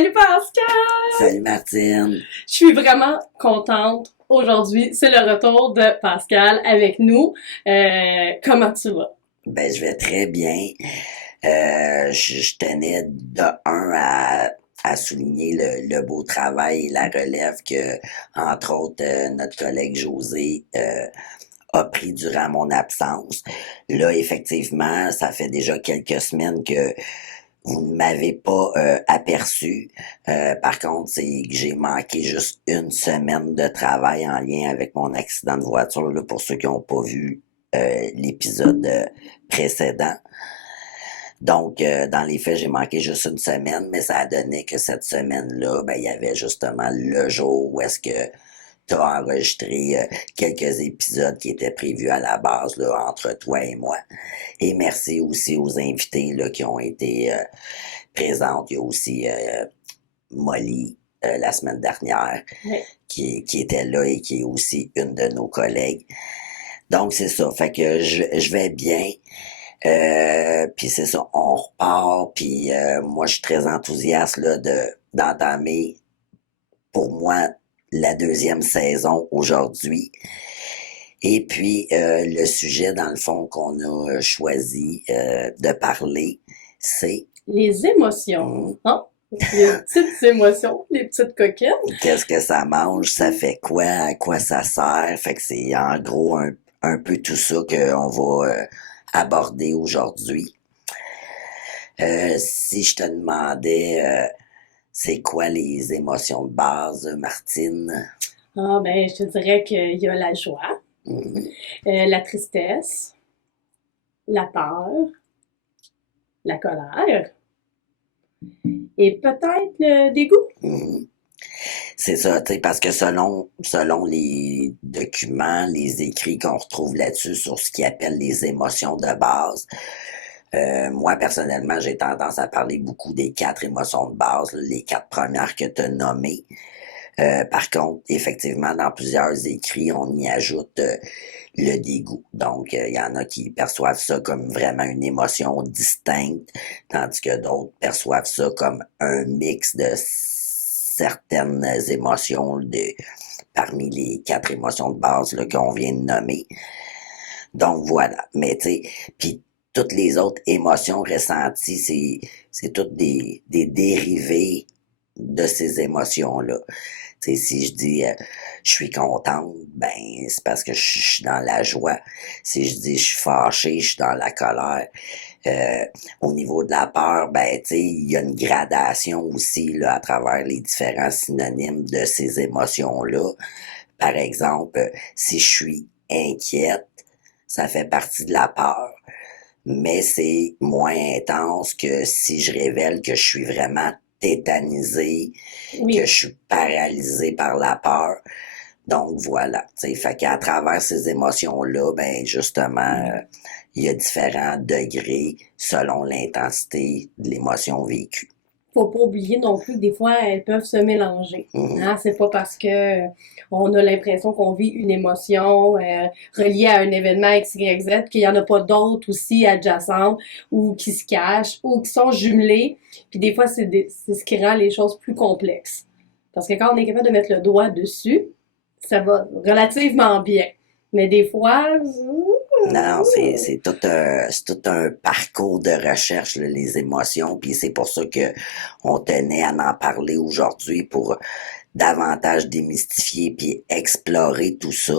Salut Pascal! Salut Martine! Je suis vraiment contente. Aujourd'hui, c'est le retour de Pascal avec nous. Comment tu vas? Ben, je vais très bien. Je tenais de un à souligner le beau travail et la relève que, entre autres, notre collègue José a pris durant mon absence. Là, effectivement, ça fait déjà quelques semaines que vous ne m'avez pas aperçu. Par contre, c'est que j'ai manqué juste une semaine de travail en lien avec mon accident de voiture, là, pour ceux qui n'ont pas vu l'épisode précédent. Donc, dans les faits, j'ai manqué juste une semaine, mais ça a donné que cette semaine-là, ben, il y avait justement le jour où est-ce que tu as enregistré quelques épisodes qui étaient prévus à la base, là, entre toi et moi. Et merci aussi aux invités là, qui ont été présentes. Il y a aussi Molly la semaine dernière Oui. qui était là et qui est aussi une de nos collègues. Donc c'est ça, fait que je vais bien. Puis c'est ça, on repart. Puis moi je suis très enthousiaste là, d'entamer pour moi la deuxième saison aujourd'hui. Et puis, le sujet, dans le fond, qu'on a choisi de parler, c'est... Les émotions, hein? Les petites émotions, les petites coquines. Qu'est-ce que ça mange, ça fait quoi, à quoi ça sert. Fait que c'est en gros un peu tout ça qu'on va aborder aujourd'hui. Si je te demandais, c'est quoi les émotions de base, Martine? Ah ben, je te dirais qu'il y a la joie, Mhm. la tristesse, la peur, la colère et peut-être le dégoût. Mhm. C'est ça, tu sais, parce que selon les documents, les écrits qu'on retrouve là-dessus sur ce qu'ils appellent les émotions de base, moi, personnellement, j'ai tendance à parler beaucoup des 4 émotions de base, là, les 4 premières que tu as nommées. Par contre, effectivement, dans plusieurs écrits, on y ajoute le dégoût. Donc, il y en a qui perçoivent ça comme vraiment une émotion distincte, tandis que d'autres perçoivent ça comme un mix de certaines émotions parmi les 4 émotions de base là, qu'on vient de nommer. Donc, voilà. Mais, tu sais, puis toutes les autres émotions ressenties, c'est toutes des dérivés de ces émotions-là. Tu sais, si je dis je suis contente, ben c'est parce que je suis dans la joie. Si je dis je suis fâché, je suis dans la colère. Euh, Au niveau de la peur, ben tu sais, il y a une gradation aussi là, à travers les différents synonymes de ces émotions-là. Par exemple, si je suis inquiète, ça fait partie de la peur, mais c'est moins intense que si je révèle que je suis vraiment tétanisé, que Oui. je suis paralysé par la peur. Donc voilà, tu sais, fait qu'à travers ces émotions-là, ben justement, il y a différents degrés selon l'intensité de l'émotion vécue. Faut pas oublier non plus que des fois, elles peuvent se mélanger. Mhm. Hein? C'est pas parce que on a l'impression qu'on vit une émotion reliée à un événement X, Y, Z qu'il y en a pas d'autres aussi adjacentes ou qui se cachent ou qui sont jumelées. Puis des fois, c'est ce qui rend les choses plus complexes. Parce que quand on est capable de mettre le doigt dessus, ça va relativement bien. Mais des fois, Non, c'est tout un parcours de recherche, là, les émotions, puis c'est pour ça que on tenait à en parler aujourd'hui pour davantage démystifier puis explorer tout ça,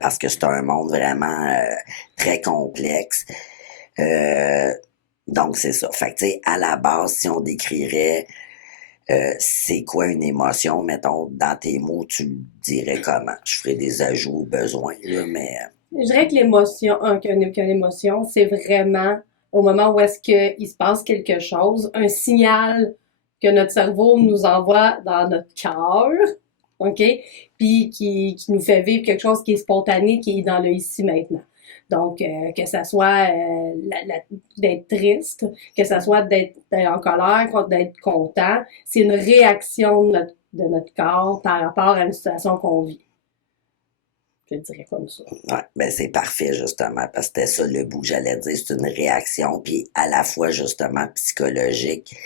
parce que c'est un monde vraiment très complexe. Euh, donc c'est ça. Fait que tu sais, à la base, si on décrirait c'est quoi une émotion, mettons, dans tes mots, tu le dirais comment? Je ferai des ajouts au besoin, là, mais... je dirais que l'émotion, qu'une émotion, c'est vraiment au moment où est-ce qu'il se passe quelque chose, un signal que notre cerveau nous envoie dans notre cœur, OK? Puis qui nous fait vivre quelque chose qui est spontané, qui est dans le ici maintenant. Donc, que ça soit d'être triste, que ça soit d'être en colère, d'être content, c'est une réaction de notre corps par rapport à une situation qu'on vit. Je le dirais comme ça. Ouais, ben c'est parfait justement, parce que c'était ça le bout que j'allais dire, c'est une réaction, puis à la fois justement psychologique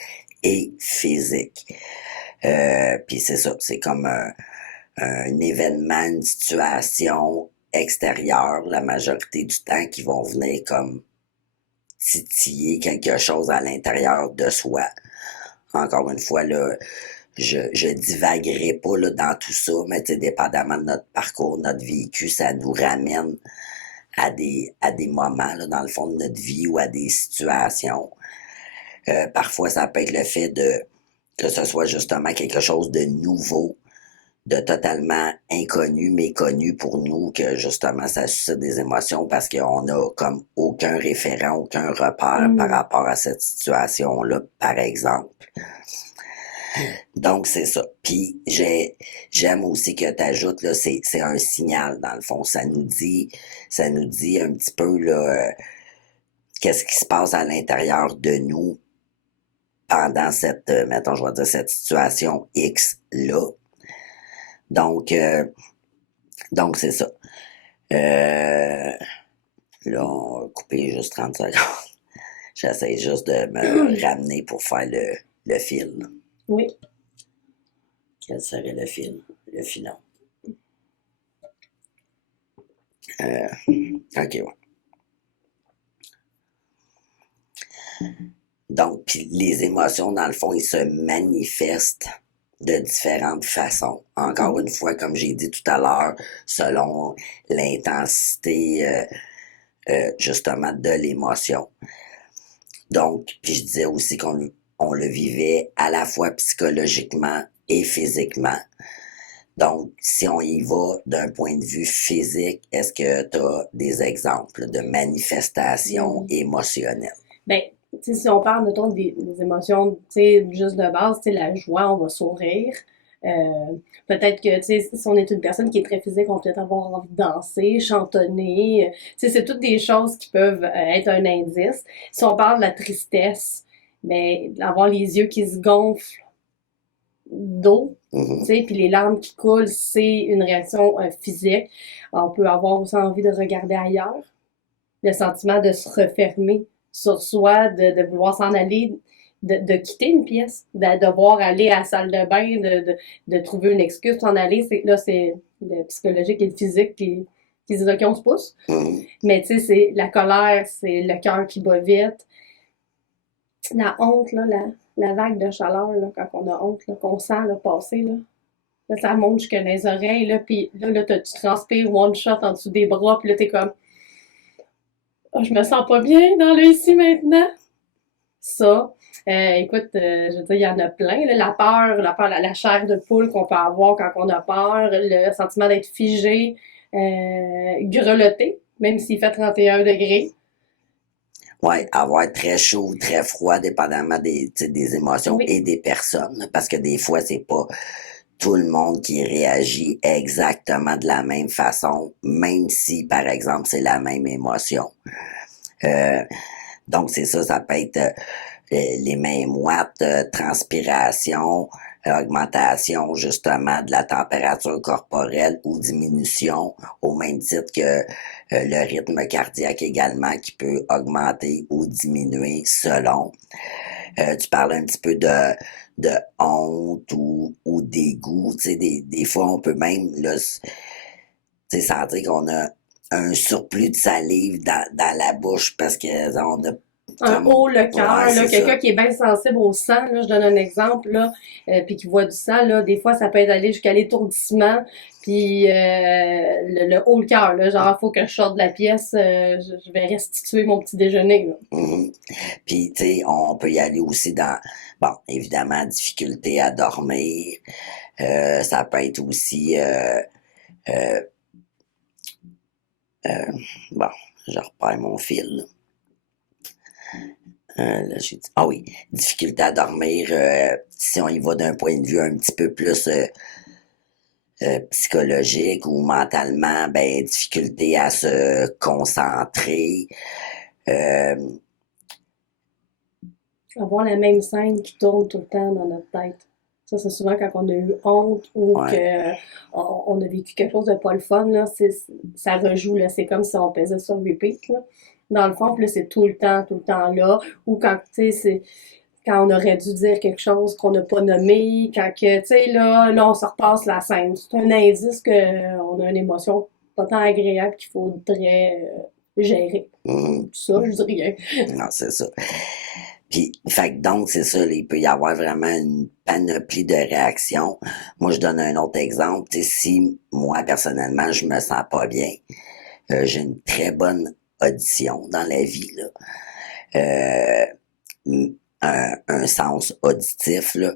et physique. Puis c'est ça, c'est comme un événement, une situation extérieure, la majorité du temps, qui vont venir comme titiller quelque chose à l'intérieur de soi. Encore une fois, là, je divaguerai pas là, dans tout ça, mais dépendamment de notre parcours, notre vécu, ça nous ramène à des moments, là, dans le fond de notre vie ou à des situations. Parfois, ça peut être le fait que ce soit justement quelque chose de nouveau, de totalement inconnu, méconnu pour nous, que justement ça suscite des émotions parce qu'on a comme aucun référent, aucun repère par rapport à cette situation-là, par exemple. Donc, c'est ça. Puis, j'aime aussi que tu ajoutes, là, c'est un signal, dans le fond. Ça nous dit un petit peu, là, qu'est-ce qui se passe à l'intérieur de nous pendant cette, mettons, je vais dire, cette situation X-là. Donc, c'est ça. Là, on va couper juste 30 secondes. J'essaie juste de me ramener pour faire le fil. Oui. Quel serait le fil? Le filon. OK, ouais. Donc, puis les émotions, dans le fond, ils se manifestent de différentes façons. Encore une fois, comme j'ai dit tout à l'heure, selon l'intensité, justement, de l'émotion. Donc, puis je disais aussi on le vivait à la fois psychologiquement et physiquement. Donc, si on y va d'un point de vue physique, est-ce que tu as des exemples de manifestations émotionnelles? Ben, tu sais, si on parle, mettons, des émotions, tu sais, juste de base, tu sais, la joie, on va sourire. Peut-être que, tu sais, si on est une personne qui est très physique, on peut peut-être avoir envie de danser, chantonner. Tu sais, c'est toutes des choses qui peuvent être un indice. Si on parle de la tristesse, ben, avoir les yeux qui se gonflent d'eau, tu sais, puis les larmes qui coulent, c'est une réaction physique. On peut avoir aussi envie de regarder ailleurs, le sentiment de se refermer sur soi, de vouloir s'en aller, de quitter une pièce, de devoir aller à la salle de bain, de trouver une excuse pour s'en aller. Là, c'est le psychologique et le physique qui disent OK, on se pousse. Mais tu sais, c'est la colère, c'est le cœur qui bat vite. La honte, là, la vague de chaleur, là, quand on a honte, là, qu'on sent là, passer, là. Là, ça monte jusque dans les oreilles, là, puis là, tu transpires one shot en dessous des bras, puis là, t'es comme oh, je me sens pas bien dans le ici maintenant. Ça, écoute, je veux dire, il y en a plein. Là, la chair de poule qu'on peut avoir quand on a peur, le sentiment d'être figé, grelotté, même s'il fait 31 degrés. Ouais, avoir très chaud ou très froid, dépendamment des émotions Oui. et des personnes. Parce que des fois, c'est pas tout le monde qui réagit exactement de la même façon, même si, par exemple, c'est la même émotion. Donc, c'est ça, ça peut être les mains moites, transpiration, augmentation justement de la température corporelle ou diminution, au même titre que le rythme cardiaque également qui peut augmenter ou diminuer selon. Tu parles un petit peu de honte ou dégoût. Tu sais, des fois, on peut même là, sentir qu'on a un surplus de salive dans la bouche parce que on a Un haut le cœur, ouais, là, quelqu'un qui est bien sensible au sang, là, je donne un exemple, là, puis qui voit du sang, là, des fois, ça peut être aller jusqu'à l'étourdissement, puis le haut le cœur, là, genre, faut que je sorte de la pièce, je vais restituer mon petit déjeuner, là. Puis, tu sais, on peut y aller aussi dans, bon, évidemment, difficulté à dormir. Ça peut être aussi, bon, je repère mon fil, là. Là, j'ai dit, ah oui, difficulté à dormir, si on y va d'un point de vue un petit peu plus psychologique ou mentalement, ben, difficulté à se concentrer. Avoir la même scène qui tourne tout le temps dans notre tête. Ça, c'est souvent quand on a eu honte ou Ouais. on a vécu quelque chose de pas le fun, là, ça rejoue, là. C'est comme si on pesait sur repeat, là. Dans le fond, puis là, c'est tout le temps là. Ou quand, tu sais, quand on aurait dû dire quelque chose qu'on n'a pas nommé, quand que, tu sais, là, on se repasse la scène. C'est un indice qu'on a une émotion pas tant agréable qu'il faudrait gérer. Mhm. Ça, je dis rien. Non, c'est ça. Puis, fait que donc, c'est ça, là, il peut y avoir vraiment une panoplie de réactions. Moi, je donne un autre exemple. Tu sais, si moi, personnellement, je me sens pas bien, j'ai une très bonne audition dans la vie, là. Un sens auditif, là.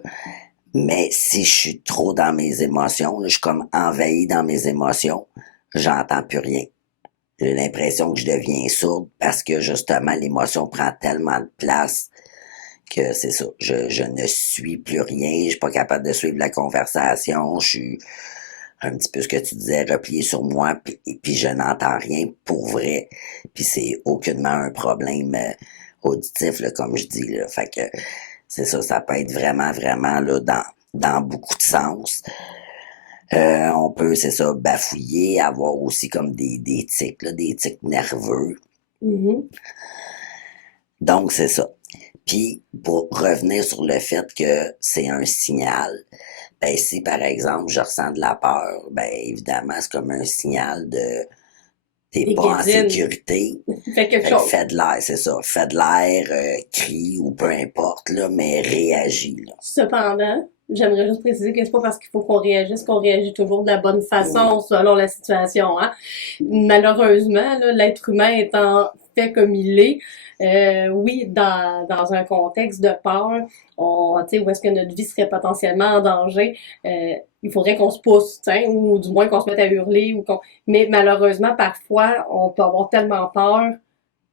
Mais si je suis trop dans mes émotions, là, je suis comme envahi dans mes émotions, j'entends plus rien. J'ai l'impression que je deviens sourde parce que justement l'émotion prend tellement de place que c'est ça. Je ne suis plus rien, je suis pas capable de suivre la conversation, je suis un petit peu ce que tu disais, replié sur moi, puis je n'entends rien pour vrai. Puis c'est aucunement un problème auditif, là, comme je dis. Là. Fait que c'est ça, ça peut être vraiment, vraiment là, dans beaucoup de sens. On peut, c'est ça, bafouiller, avoir aussi comme des tics, là, des tics nerveux. Mhm. Donc, c'est ça. Puis, pour revenir sur le fait que c'est un signal, ben si par exemple je ressens de la peur, ben évidemment c'est comme un signal de t'es Des pas en guédines. sécurité, Fait quelque fait que chose. fais de l'air, c'est ça, fais de l'air, crie ou peu importe là, mais réagis là. Cependant, j'aimerais juste préciser que c'est pas parce qu'il faut qu'on réagit toujours de la bonne façon selon la situation, hein. Malheureusement, là, l'être humain étant fait comme il est, oui, dans un contexte de peur, tu sais, où est-ce que notre vie serait potentiellement en danger, il faudrait qu'on se pousse, t'sais, ou du moins qu'on se mette à hurler, mais malheureusement, parfois, on peut avoir tellement peur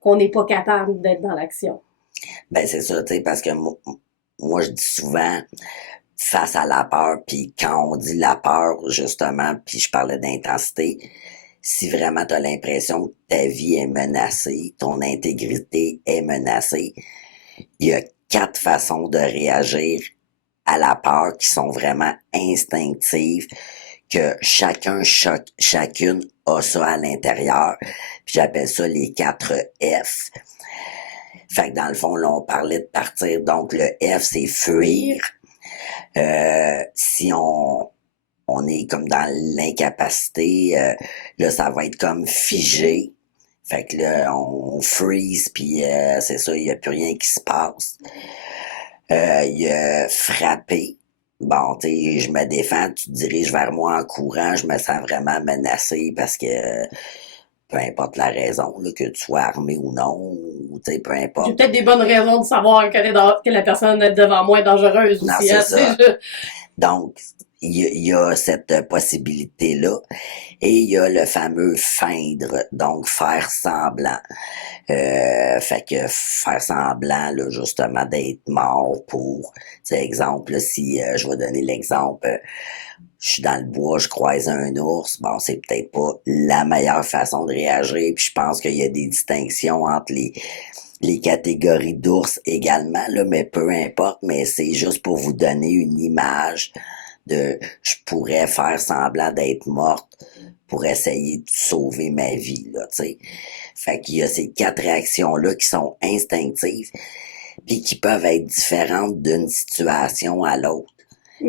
qu'on n'est pas capable d'être dans l'action. Ben c'est ça, tu sais, parce que moi je dis souvent face à la peur, puis quand on dit la peur, justement, puis je parlais d'intensité, si vraiment tu as l'impression que ta vie est menacée, ton intégrité est menacée, il y a 4 façons de réagir à la peur qui sont vraiment instinctives, que chacune a ça à l'intérieur. Puis j'appelle ça les 4 F. Fait que dans le fond, là, on parlait de partir. Donc, le F, c'est fuir. Si on est comme dans l'incapacité, là, ça va être comme figé. Fait que là, on freeze, puis c'est ça, il n'y a plus rien qui se passe. Il y a frapper. Bon, tu sais, je me défends, tu te diriges vers moi en courant, je me sens vraiment menacé parce que peu importe la raison, là, que tu sois armé ou non, ou tu sais, peu J'ai importe. peut-être des bonnes raisons de savoir que la personne devant moi est dangereuse Non, aussi, c'est hein, tu sais, ça. Donc, il y a cette possibilité-là. Et il y a le fameux feindre, donc faire semblant. Fait que faire semblant, là, justement, d'être mort pour, tu sais, exemple, là, si je vais donner l'exemple, je suis dans le bois, je croise un ours, bon, c'est peut-être pas la meilleure façon de réagir, puis je pense qu'il y a des distinctions entre les catégories d'ours également, là, mais peu importe, mais c'est juste pour vous donner une image de je pourrais faire semblant d'être morte pour essayer de sauver ma vie, là, tu sais. Fait qu'il y a ces 4 réactions-là qui sont instinctives, puis qui peuvent être différentes d'une situation à l'autre.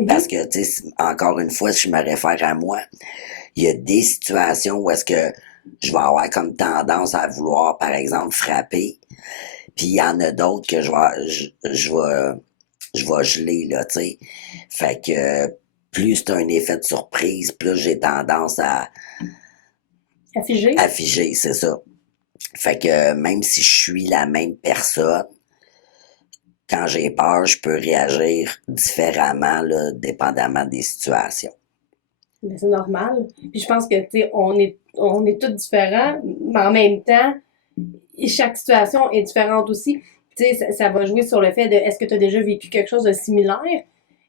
Parce Mhm. que, tu sais, encore une fois, si je me réfère à moi, il y a des situations où est-ce que je vais avoir comme tendance à vouloir, par exemple, frapper, puis il y en a d'autres que je vais geler, là, tu sais. Fait que plus c'est un effet de surprise, plus j'ai tendance À figer. à figer, c'est ça. Fait que même si je suis la même personne, quand j'ai peur, je peux réagir différemment, là, dépendamment des situations. Mais c'est normal. Puis je pense que, tu sais, on est tous différents, mais en même temps, chaque situation est différente aussi. Tu sais, ça va jouer sur le fait de est-ce que tu as déjà vécu quelque chose de similaire?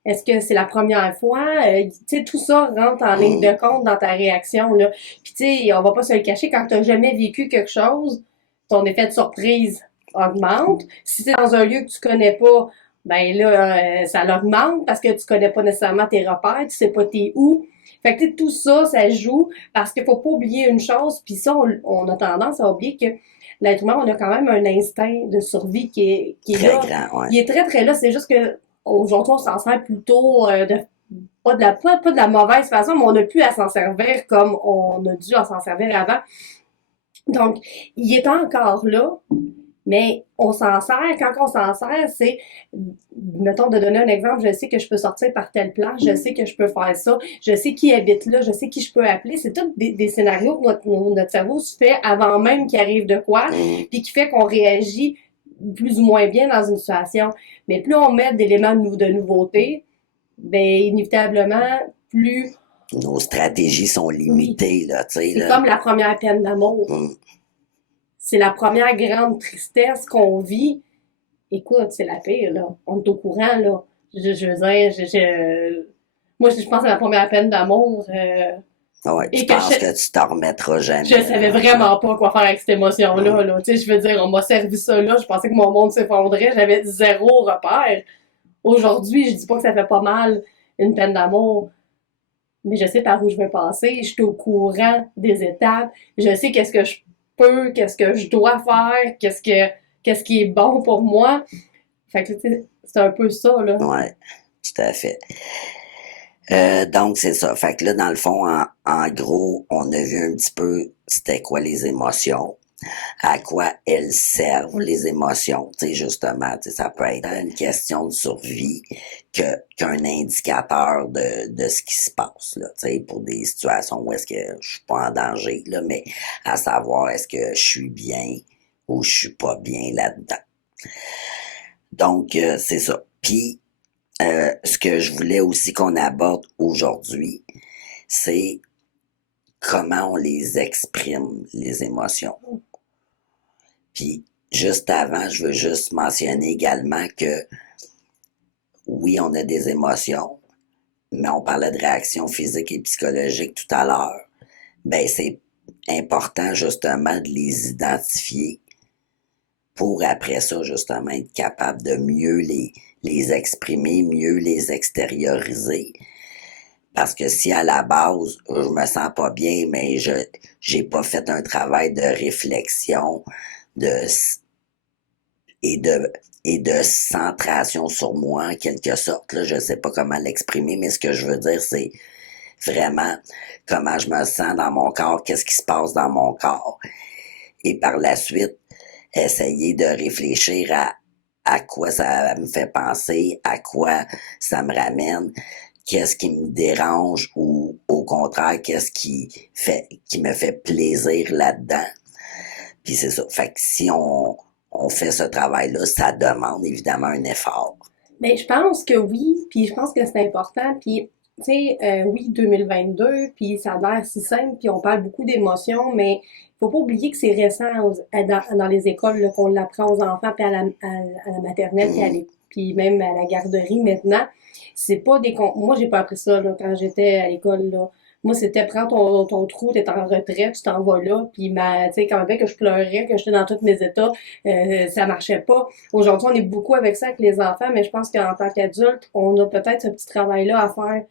Est-ce que c'est la première fois? Tu sais, tout ça rentre en ligne Hum, de compte dans ta réaction, là. Puis tu sais, on va pas se le cacher, quand tu n'as jamais vécu quelque chose, ton effet de surprise augmente. Si c'est dans un lieu que tu connais pas, ben là, ça l'augmente parce que tu connais pas nécessairement tes repères, tu sais pas t'es où. Fait que tu sais, tout ça, ça joue parce qu'il faut pas oublier une chose, puis ça, on a tendance à oublier que l'être humain, on a quand même un instinct de survie qui est Très là. grand, ouais. Il est très, très là. C'est juste que aujourd'hui, on s'en sert plutôt pas de la mauvaise façon, mais on n'a plus à s'en servir comme on a dû à s'en servir avant. Donc, il est encore là, mais on s'en sert. Quand on s'en sert, c'est, mettons, de donner un exemple, je sais que je peux sortir par telle place, je sais que je peux faire ça, je sais qui habite là, je sais qui je peux appeler. C'est tous des scénarios que notre cerveau se fait avant même qu'il arrive de quoi, puis qui fait qu'on réagit plus ou moins bien dans une situation. Mais plus on met d'éléments de nouveauté, ben inévitablement, plus Nos stratégies sont oui, limitées, là, tu sais, c'est là. comme la première peine d'amour. C'est la première grande tristesse qu'on vit. Écoute, c'est la pire, là. On est au courant, là. Je veux dire, moi, je pense à la première peine d'amour. Ouais, tu Et que penses que tu t'en remettras je jamais, savais là. vraiment pas quoi faire avec cette émotion-là, là. Tu sais, je veux dire, on m'a servi ça, là. Je pensais que mon monde s'effondrait. J'avais zéro repère. Aujourd'hui, je dis pas que ça fait pas mal, une peine d'amour. Mais je sais par où je vais passer, je suis au courant des étapes, je sais qu'est-ce que je peux, qu'est-ce que je dois faire, qu'est-ce qui est bon pour moi. Fait que, tu sais, c'est un peu ça, là. Ouais, tout à fait. Donc, c'est ça. Fait que là, dans le fond, en gros, on a vu un petit peu c'était quoi les émotions, à quoi elles servent, les émotions. Tu sais, justement, tu sais, ça peut être une question de survie qu'un indicateur de ce qui se passe, là, tu sais, pour des situations où est-ce que je suis pas en danger, là, mais à savoir est-ce que je suis bien ou je suis pas bien là-dedans. Donc, c'est ça. Puis, ce que je voulais aussi qu'on aborde aujourd'hui, c'est comment on les exprime, les émotions. Puis, juste avant, je veux juste mentionner également que oui, on a des émotions, mais on parlait de réactions physiques et psychologiques tout à l'heure. Ben, c'est important justement de les identifier pour après ça, justement, être capable de mieux les exprimer, mieux les extérioriser. Parce que si à la base, je me sens pas bien, mais j'ai pas fait un travail de réflexion de, et de et de centration sur moi, en quelque sorte, là, je sais pas comment l'exprimer, mais ce que je veux dire, c'est vraiment comment je me sens dans mon corps, qu'est-ce qui se passe dans mon corps. Et par la suite, essayer de réfléchir à quoi ça me fait penser, à quoi ça me ramène, qu'est-ce qui me dérange ou au contraire, qu'est-ce qui me fait plaisir là-dedans. Puis c'est ça. Fait que si on fait ce travail-là, ça demande évidemment un effort. Mais je pense que oui, puis je pense que c'est important, puis tu sais, oui, 2022, puis ça a l'air si simple, puis on parle beaucoup d'émotions, mais faut pas oublier que c'est récent dans les écoles là, qu'on l'apprend aux enfants, puis à la maternelle, puis même à la garderie maintenant. C'est pas des... Moi, j'ai pas appris ça là, quand j'étais à l'école. Là. Moi, c'était prends ton trou, t'es en retraite, tu t'en vas là, puis tu sais, quand même que je pleurais, que j'étais dans tous mes états, ça marchait pas. Aujourd'hui, on est beaucoup avec ça avec les enfants, mais je pense qu'en tant qu'adulte, on a peut-être ce petit travail-là à faire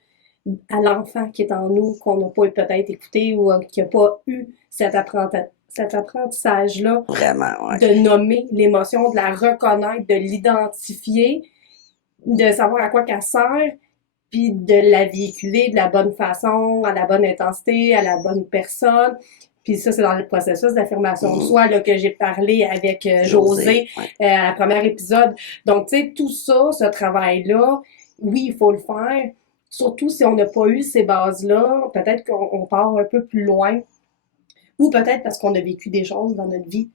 à l'enfant qui est en nous, qu'on n'a pas peut-être écouté ou qui n'a pas eu cet apprentissage-là Vraiment, ouais. de nommer l'émotion, de la reconnaître, de l'identifier, de savoir à quoi qu'elle sert, puis de la véhiculer de la bonne façon, à la bonne intensité, à la bonne personne. Puis ça, c'est dans le processus d'affirmation de soi là, que j'ai parlé avec José à la première épisode. Donc, tu sais, tout ça, ce travail-là, oui, il faut le faire. Surtout si on n'a pas eu ces bases-là, peut-être qu'on part un peu plus loin. Ou peut-être parce qu'on a vécu des choses dans notre vie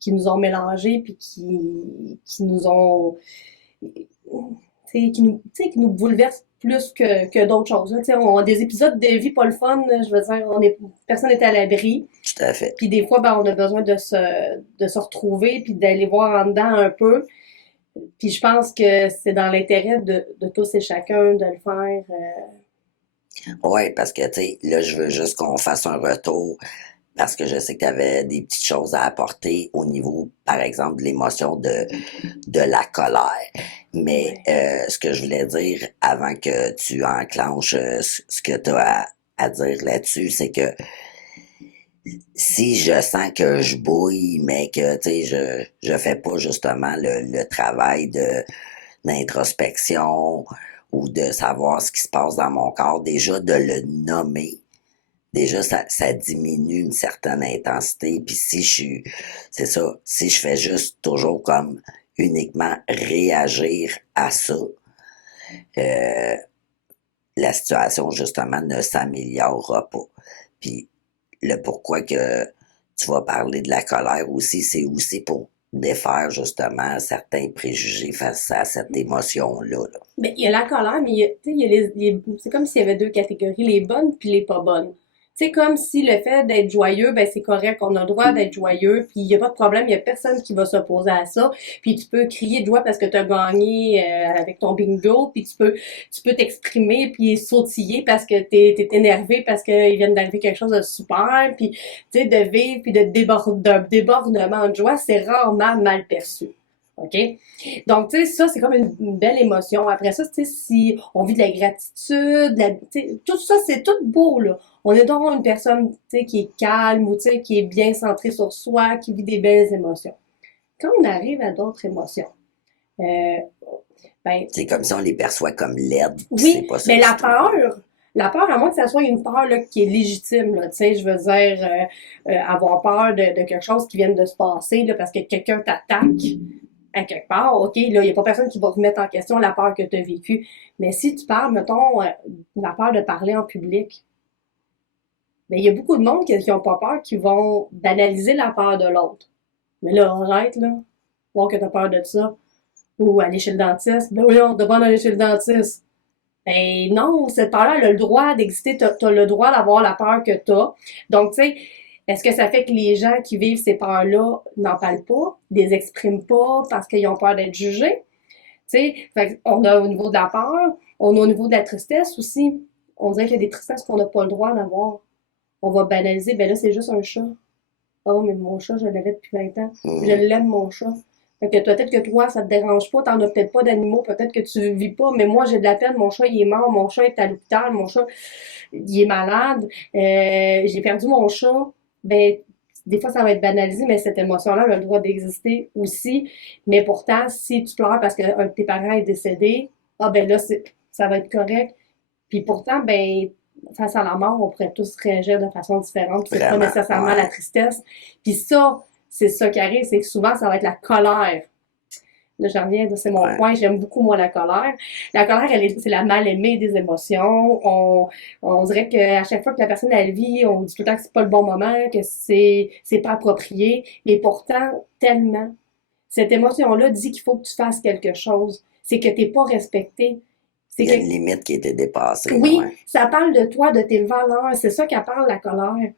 qui nous ont mélangés puis qui nous ont qui nous bouleversent plus que d'autres choses. Là. On a des épisodes de vie pas le fun, je veux dire, personne n'est à l'abri. Tout à fait. Puis des fois, ben, on a besoin de se retrouver puis d'aller voir en dedans un peu. Puis je pense que c'est dans l'intérêt de tous et chacun de le faire. Ouais, parce que, tu sais, là, je veux juste qu'on fasse un retour parce que je sais que tu avais des petites choses à apporter au niveau, par exemple, de l'émotion de la colère. Mais ce que je voulais dire avant que tu enclenches ce que tu as à dire là-dessus, c'est que si je sens que je bouille, mais que, tu sais, je fais pas justement le travail d'introspection ou de savoir ce qui se passe dans mon corps, déjà de le nommer, déjà ça diminue une certaine intensité. Puis si je suis, c'est ça, si je fais juste toujours comme uniquement réagir à ça, euh, la situation justement ne s'améliorera pas. Puis le pourquoi que tu vas parler de la colère aussi, c'est aussi pour défaire justement certains préjugés face à cette émotion-là. Là. Ben, il y a la colère, mais il y a, tu sais, il y a c'est comme s'il y avait deux catégories, les bonnes puis les pas bonnes. C'est comme si le fait d'être joyeux, ben c'est correct, on a le droit d'être joyeux, puis il y a pas de problème, il y a personne qui va s'opposer à ça. Puis tu peux crier de joie parce que tu as gagné avec ton bingo, puis tu peux t'exprimer puis sautiller parce que t'es énervé parce qu'il vient d'arriver quelque chose de super, puis tu sais de vivre puis d'un débordement de joie, c'est rarement mal perçu. OK? Donc, tu sais, ça, c'est comme une belle émotion. Après ça, tu sais, si on vit de la gratitude, tout ça, c'est tout beau, là. On est donc une personne, tu sais, qui est calme ou, tu sais, qui est bien centrée sur soi, qui vit des belles émotions. Quand on arrive à d'autres émotions, euh, ben, C'est comme si on les perçoit comme laides, puis c'est oui, pas ça mais du tout. la peur, à moins que ça soit une peur là, qui est légitime, là, tu sais, je veux dire, avoir peur de quelque chose qui vient de se passer, là, parce que quelqu'un t'attaque à quelque part, OK, là, il n'y a pas personne qui va remettre en question la peur que tu as vécue. Mais si tu parles, mettons, de la peur de parler en public, ben, il y a beaucoup de monde qui n'ont pas peur, qui vont banaliser la peur de l'autre. Mais là, arrête, là. Voir que tu as peur de ça. Ou aller chez le dentiste. Ben oui, on demande d'aller chez le dentiste. Ben non, cette peur-là, elle a le droit d'exister. T'as le droit d'avoir la peur que t'as. Donc, tu sais, est-ce que ça fait que les gens qui vivent ces peurs-là n'en parlent pas, les expriment pas parce qu'ils ont peur d'être jugés? Tu sais, on a au niveau de la peur, on a au niveau de la tristesse aussi. On dirait qu'il y a des tristesses qu'on n'a pas le droit d'avoir. On va banaliser, ben là, c'est juste un chat. Oh, mais mon chat, je l'avais depuis 20 ans. Je Mhm. l'aime, mon chat. Fait que peut-être que toi, ça te dérange pas, t'en as peut-être pas d'animaux, peut-être que tu vis pas, mais moi, j'ai de la peine, mon chat, il est mort, mon chat est à l'hôpital, mon chat, il est malade, j'ai perdu mon chat. Ben, des fois, ça va être banalisé, mais cette émotion-là, elle a le droit d'exister aussi. Mais pourtant, si tu pleures parce qu'un de tes parents est décédé, ah ben là, ça va être correct. Puis pourtant, ben, face à la mort, on pourrait tous réagir de façon différente. C'est pas Vraiment, nécessairement la ouais. tristesse. Puis ça, c'est ça qui arrive, c'est que souvent, ça va être la colère. Là, j'en reviens, c'est mon Ouais. point. J'aime beaucoup, moi, la colère. La colère, c'est la mal-aimée des émotions. On dirait qu'à chaque fois que la personne, elle vit, on dit tout le temps que c'est pas le bon moment, que c'est pas approprié. Et pourtant, tellement. Cette émotion-là dit qu'il faut que tu fasses quelque chose. C'est que t'es pas respecté. C'est Il y a que une limite qui a été dépassée, là, oui, ouais. ça parle de toi, de tes valeurs. C'est ça qu'elle parle, la colère.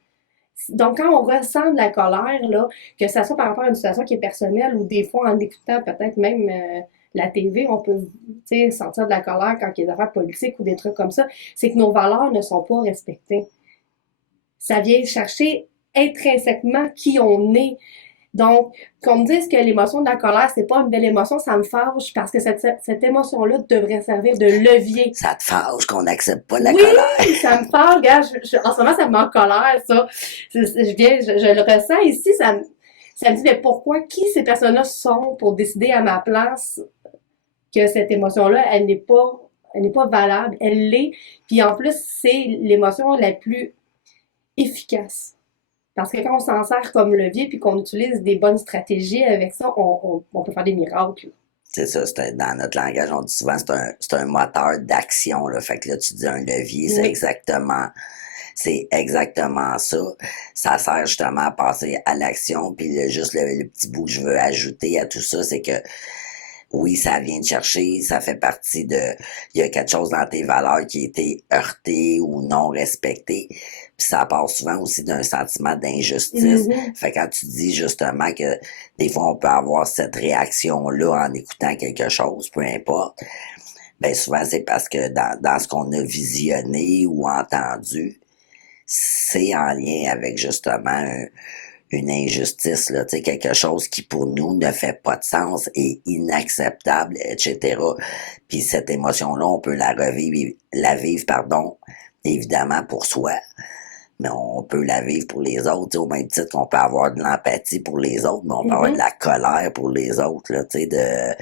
Donc, quand on ressent de la colère, là, que ça soit par rapport à une situation qui est personnelle ou des fois en écoutant peut-être même la TV, on peut sentir de la colère quand il y a des affaires politiques ou des trucs comme ça, c'est que nos valeurs ne sont pas respectées. Ça vient chercher intrinsèquement qui on est. Donc, qu'on me dise que l'émotion de la colère, c'est pas une belle émotion, ça me fâche parce que cette émotion-là devrait servir de levier. Ça te fâche qu'on n'accepte pas la Oui, colère. ça me parle, gars. En ce moment, ça me met en colère, ça. Je le ressens ici, ça me dit, mais pourquoi, qui ces personnes-là sont pour décider à ma place que cette émotion-là, elle n'est pas valable. Elle l'est. Puis en plus, c'est l'émotion la plus efficace. Parce que quand on s'en sert comme levier puis qu'on utilise des bonnes stratégies avec ça, on peut faire des miracles. C'est ça, dans notre langage, on dit souvent c'est un moteur d'action, là. Fait que là, tu dis un levier, Oui. c'est exactement ça. Ça sert justement à passer à l'action. Puis juste le petit bout que je veux ajouter à tout ça, c'est que oui, ça vient de chercher, ça fait partie de, il y a quelque chose dans tes valeurs qui a été heurté ou non respecté. Puis ça part souvent aussi d'un sentiment d'injustice. Mhm. Fait que quand tu dis justement que des fois on peut avoir cette réaction-là en écoutant quelque chose, peu importe, ben souvent c'est parce que dans ce qu'on a visionné ou entendu, c'est en lien avec justement une injustice, là, tu sais, quelque chose qui pour nous ne fait pas de sens, est inacceptable, etc. Puis cette émotion-là, on peut la vivre, pardon, évidemment pour soi, mais on peut la vivre pour les autres, tu sais, au même titre qu'on peut avoir de l'empathie pour les autres, mais on peut avoir de la colère pour les autres, là, tu sais,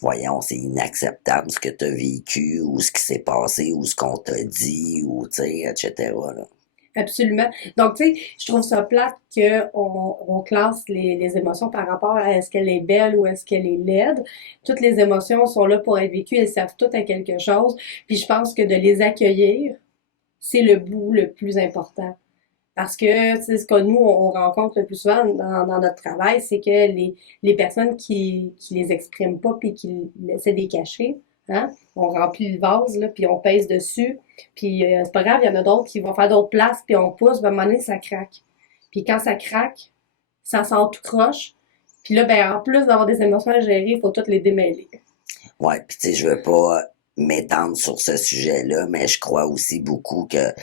voyons, c'est inacceptable ce que tu as vécu, ou ce qui s'est passé, ou ce qu'on t'a dit, ou, tu sais, etc., là. Absolument. Donc, tu sais, je trouve ça plate qu'on classe les émotions par rapport à est-ce qu'elle est belle ou est-ce qu'elle est laide. Toutes les émotions sont là pour être vécues, elles servent toutes à quelque chose. Puis je pense que de les accueillir, c'est le bout le plus important. Parce que, tu sais, ce que nous, on rencontre le plus souvent dans notre travail, c'est que les personnes qui les expriment pas puis qui essaient de les cacher, hein, on remplit le vase, là, puis on pèse dessus, puis c'est pas grave, il y en a d'autres qui vont faire d'autres places, puis on pousse, ben, à un moment donné, ça craque. Puis quand ça craque, ça sort tout croche. Puis là, ben, en plus d'avoir des émotions à gérer, il faut toutes les démêler. Ouais, puis tu sais, je veux pas m'étendre sur ce sujet-là, mais je crois aussi beaucoup que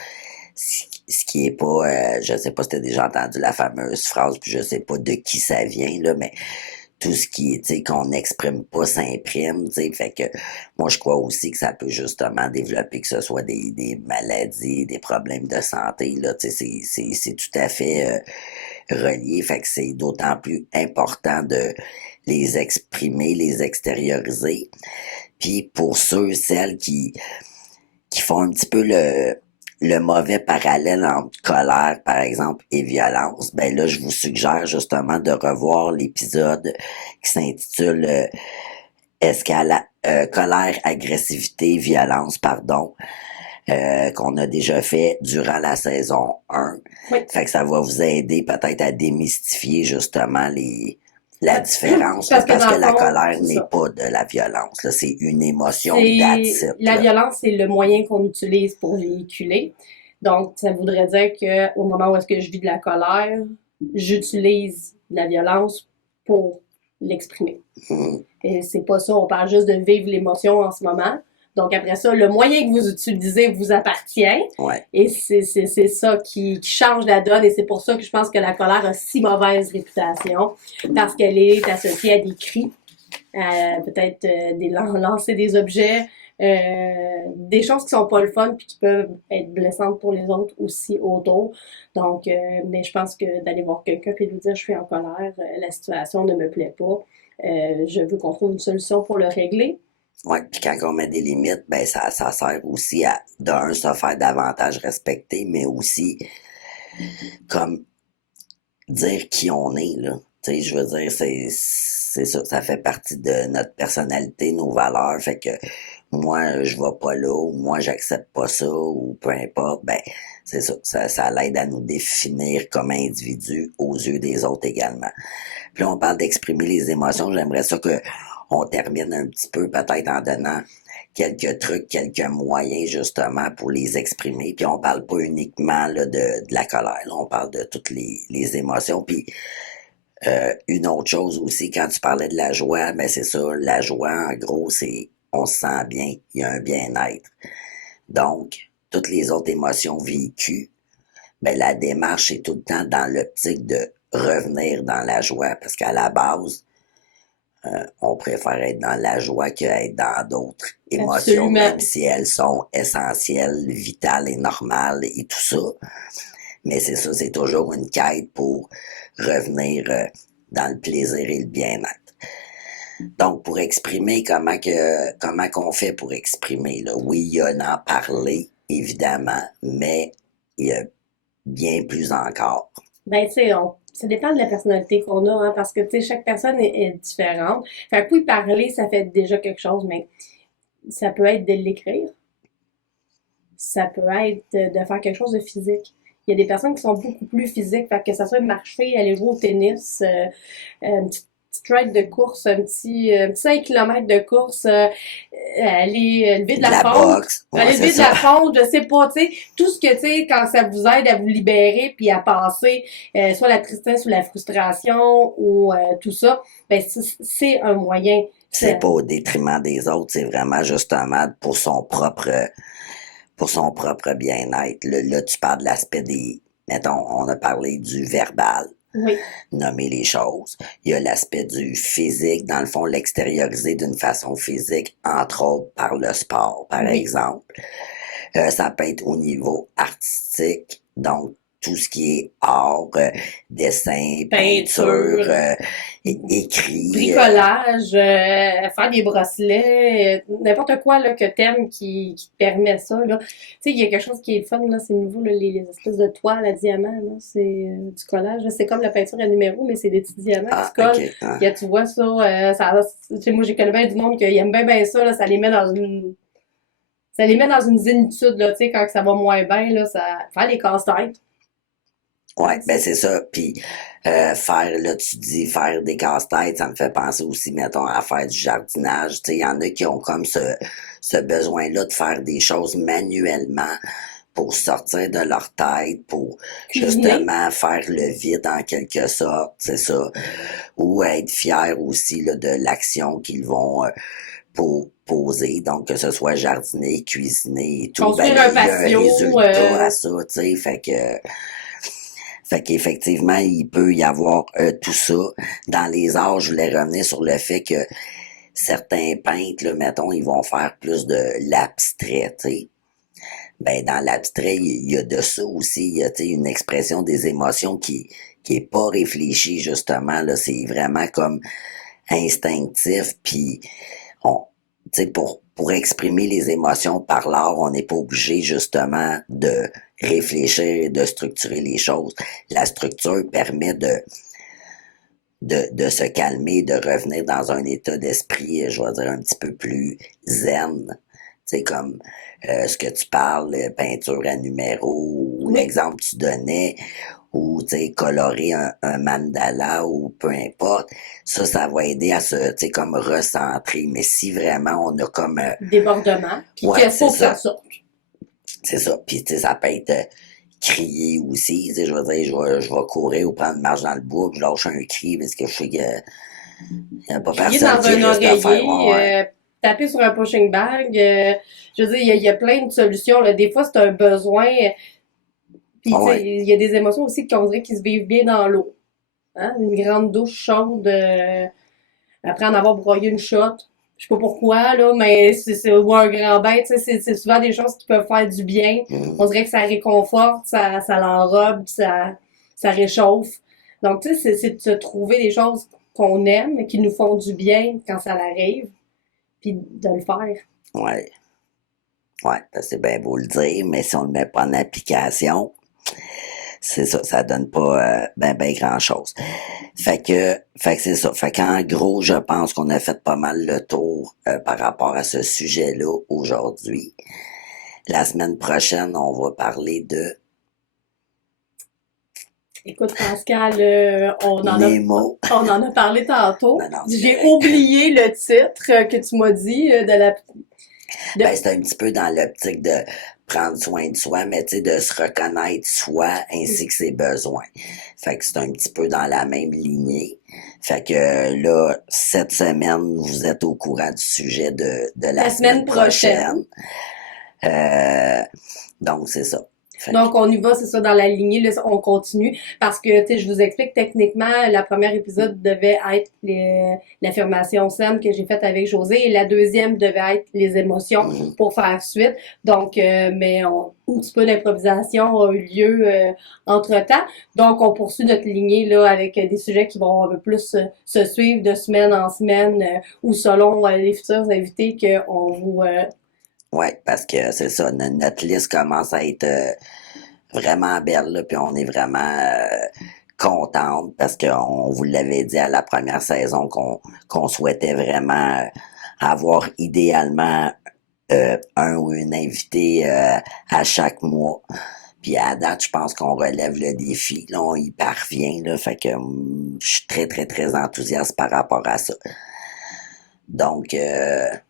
ce qui est pas, je sais pas si t'as déjà entendu la fameuse phrase, puis je sais pas de qui ça vient, là, mais tout ce qui est, tu sais, qu'on n'exprime pas s'imprime, tu sais, fait que moi, je crois aussi que ça peut justement développer, que ce soit des maladies, des problèmes de santé, là, tu sais, c'est tout à fait relié, fait que c'est d'autant plus important de les exprimer, les extérioriser. Puis pour ceux, celles qui font un petit peu le mauvais parallèle entre colère, par exemple, et violence, ben là, je vous suggère justement de revoir l'épisode qui s'intitule colère, agressivité, violence, pardon, qu'on a déjà fait durant la saison 1. Oui. Fait que ça va vous aider peut-être à démystifier justement la différence, Parce parce que dans le la fond, colère c'est n'est ça. pas de la violence, là, c'est une émotion that's it, La là. violence, c'est le moyen qu'on utilise pour véhiculer. Donc, ça voudrait dire que au moment où est-ce que je vis de la colère, j'utilise la violence pour l'exprimer. Mhm. Et c'est pas ça, on parle juste de vivre l'émotion en ce moment. Donc après ça, le moyen que vous utilisez vous appartient. Ouais. Et c'est ça qui change la donne. Et c'est pour ça que je pense que la colère a si mauvaise réputation. Parce qu'elle est associée à des cris, peut-être lancer des objets, des choses qui sont pas le fun puis qui peuvent être blessantes pour les autres aussi autour. Donc, mais je pense que d'aller voir quelqu'un et lui dire je suis en colère, la situation ne me plaît pas, je veux qu'on trouve une solution pour le régler. Ouais, puis quand on met des limites, ben ça sert aussi à, d'un, se faire davantage respecter, mais aussi comme dire qui on est, là. Tu sais, je veux dire, c'est ça, ça fait partie de notre personnalité, nos valeurs, fait que moi, je vais pas là, ou moi, j'accepte pas ça, ou peu importe, ben, c'est ça, ça l'aide à nous définir comme individus aux yeux des autres également. Puis là, on parle d'exprimer les émotions, j'aimerais ça que on termine un petit peu, peut-être en donnant quelques trucs, quelques moyens justement pour les exprimer. Puis on parle pas uniquement là, de la colère, là, on parle de toutes les émotions. Puis une autre chose aussi, quand tu parlais de la joie, ben c'est ça, la joie, en gros, c'est on se sent bien, il y a un bien-être. Donc, toutes les autres émotions vécues, ben la démarche est tout le temps dans l'optique de revenir dans la joie, parce qu'à la base, on préfère être dans la joie qu'être dans d'autres émotions, Absolument. même si elles sont essentielles, vitales et normales et tout ça. Mais c'est ça, c'est toujours une quête pour revenir dans le plaisir et le bien-être. Donc, pour exprimer comment qu'on fait pour exprimer, là, oui, il y a en parler, évidemment, mais il y a bien plus encore. Ben, tu sais, ça dépend de la personnalité qu'on a, hein, parce que, tu sais, chaque personne est différente. Fait que oui, parler, ça fait déjà quelque chose, mais ça peut être de l'écrire. Ça peut être de faire quelque chose de physique. Il y a des personnes qui sont beaucoup plus physiques, fait que ça soit marcher, aller jouer au tennis, une petite ride de course, un petit 5 km de course, aller lever de De la la fonte, boxe, ouais, aller c'est lever de ça. la fonte, je sais pas, tu sais, tout ce que, tu sais, quand ça vous aide à vous libérer puis à passer soit la tristesse ou la frustration ou tout ça, ben c'est un moyen. C'est pas au détriment des autres, c'est vraiment justement pour son propre bien-être. Là, tu parles de l'aspect des, mettons, on a parlé du verbal, Oui, nommer les choses. Il y a l'aspect du physique, dans le fond, l'extérioriser d'une façon physique, entre autres par le sport, par oui, exemple. Ça peut être au niveau artistique, donc tout ce qui est art, dessin, peinture, Peinture, écrit. bricolage, faire des bracelets, n'importe quoi là, que t'aimes qui te permet ça. Là. Tu sais, il y a quelque chose qui est fun, là, c'est nouveau, là, les espèces de toiles à diamants, là, c'est du collage. Là. C'est comme la peinture à numéro, mais c'est des petits diamants que tu Ah, colles. ok. Ah, Puis, tu vois ça, tu sais, moi j'ai connu bien du monde qui aime bien ça, là, ça les met dans une zénitude, là, tu sais, quand ça va moins bien, là, ça faire des casse-têtes. ouais, ben c'est ça. Puis faire, là, tu dis faire des casse-têtes, ça me fait penser aussi, mettons, à faire du jardinage. Tu sais, il y en a qui ont comme ce besoin-là de faire des choses manuellement pour sortir de leur tête, pour Cuisiner. justement faire le vide en quelque sorte, c'est ça. Ou être fiers aussi là, de l'action qu'ils vont pour poser, donc que ce soit jardiner, cuisiner et tout, ben Construire là, un il y a un patio, résultat à ça, tu sais, fait qu'effectivement, il peut y avoir tout ça. Dans les arts, je voulais revenir sur le fait que certains peintres, là, mettons, ils vont faire plus de l'abstrait, tu sais. Ben, dans l'abstrait, il y a de ça aussi. Il y a, tu sais, une expression des émotions qui est pas réfléchie, justement, là. C'est vraiment comme instinctif, puis on, tu sais, pour exprimer les émotions par l'art, on n'est pas obligé justement de réfléchir et de structurer les choses. La structure permet de se calmer, de revenir dans un état d'esprit, je vais dire, un petit peu plus zen. Tu sais, comme ce que tu parles, peinture à numéro, ou oui. l'exemple que tu donnais, ou tu sais, colorer un mandala ou peu importe, ça va aider à se, tu sais, comme recentrer. Mais si vraiment on a comme, Débordement, puis ouais, qu'il faut que ça sorte. c'est ça. Puis tu sais, ça peut être crier aussi. Tu sais, je veux dire, je vais courir ou prendre une marche dans le bois, puis je lâche un cri parce que je sais que y a pas Crier personne dans qui un risque de faire, oreiller, ouais, ouais. taper sur un pushing bag. Je veux dire, il y a plein de solutions. Là. Des fois, c'est un besoin. Puis, tu sais, Ouais, il y a des émotions aussi qu'on dirait qu'ils se vivent bien dans l'eau. Hein? Une grande douche chaude, après en avoir broyé une shot. Je sais pas pourquoi, là, mais ou un grand bain, tu sais, c'est souvent des choses qui peuvent faire du bien. On mhm, dirait que ça réconforte, ça l'enrobe, ça réchauffe. Donc, tu sais, c'est de se trouver des choses qu'on aime, qui nous font du bien quand ça arrive, puis de le faire. ouais, ouais, c'est bien beau le dire, mais si on le met pas en application, c'est ça, ça donne pas ben grand-chose. Fait que c'est ça. Fait qu'en gros, je pense qu'on a fait pas mal le tour par rapport à ce sujet-là aujourd'hui. La semaine prochaine, on va parler de Écoute, Pascal, Nemo. on en a parlé Non, tantôt. non, c'est J'ai correct. oublié le titre que tu m'as dit de, Ben, c'est un petit peu dans l'optique de prendre soin de soi, mais tu sais, de se reconnaître soi ainsi que ses besoins. Fait que c'est un petit peu dans la même lignée. Fait que là, cette semaine, vous êtes au courant du sujet de la la semaine semaine prochaine. prochaine. Euh, donc, c'est ça. Fait que, Donc, on y va, c'est ça, dans la lignée, là, on continue. Parce que, tu sais, je vous explique, techniquement, le premier épisode devait être l'affirmation saine que j'ai faite avec José et la deuxième devait être les émotions mhm, pour faire suite. Donc, un petit peu d'improvisation a eu lieu entre-temps. Donc, on poursuit notre lignée, là, avec des sujets qui vont un peu plus se suivre de semaine en semaine ou selon les futurs invités qu'on vous... ouais, parce que c'est ça, notre liste commence à être vraiment belle, là, puis on est vraiment contente parce qu'on vous l'avait dit à la première saison qu'on souhaitait vraiment avoir idéalement un ou une invitée à chaque mois. Puis à date, je pense qu'on relève le défi. Là, on y parvient. Là, fait que je suis très, très, très enthousiaste par rapport à ça. Donc,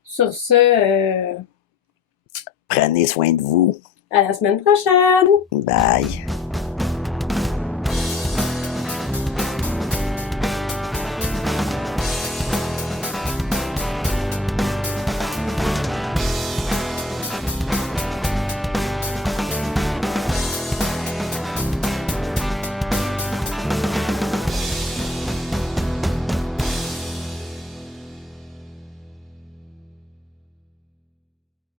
Sur ce, prenez soin de vous. à la semaine prochaine! Bye.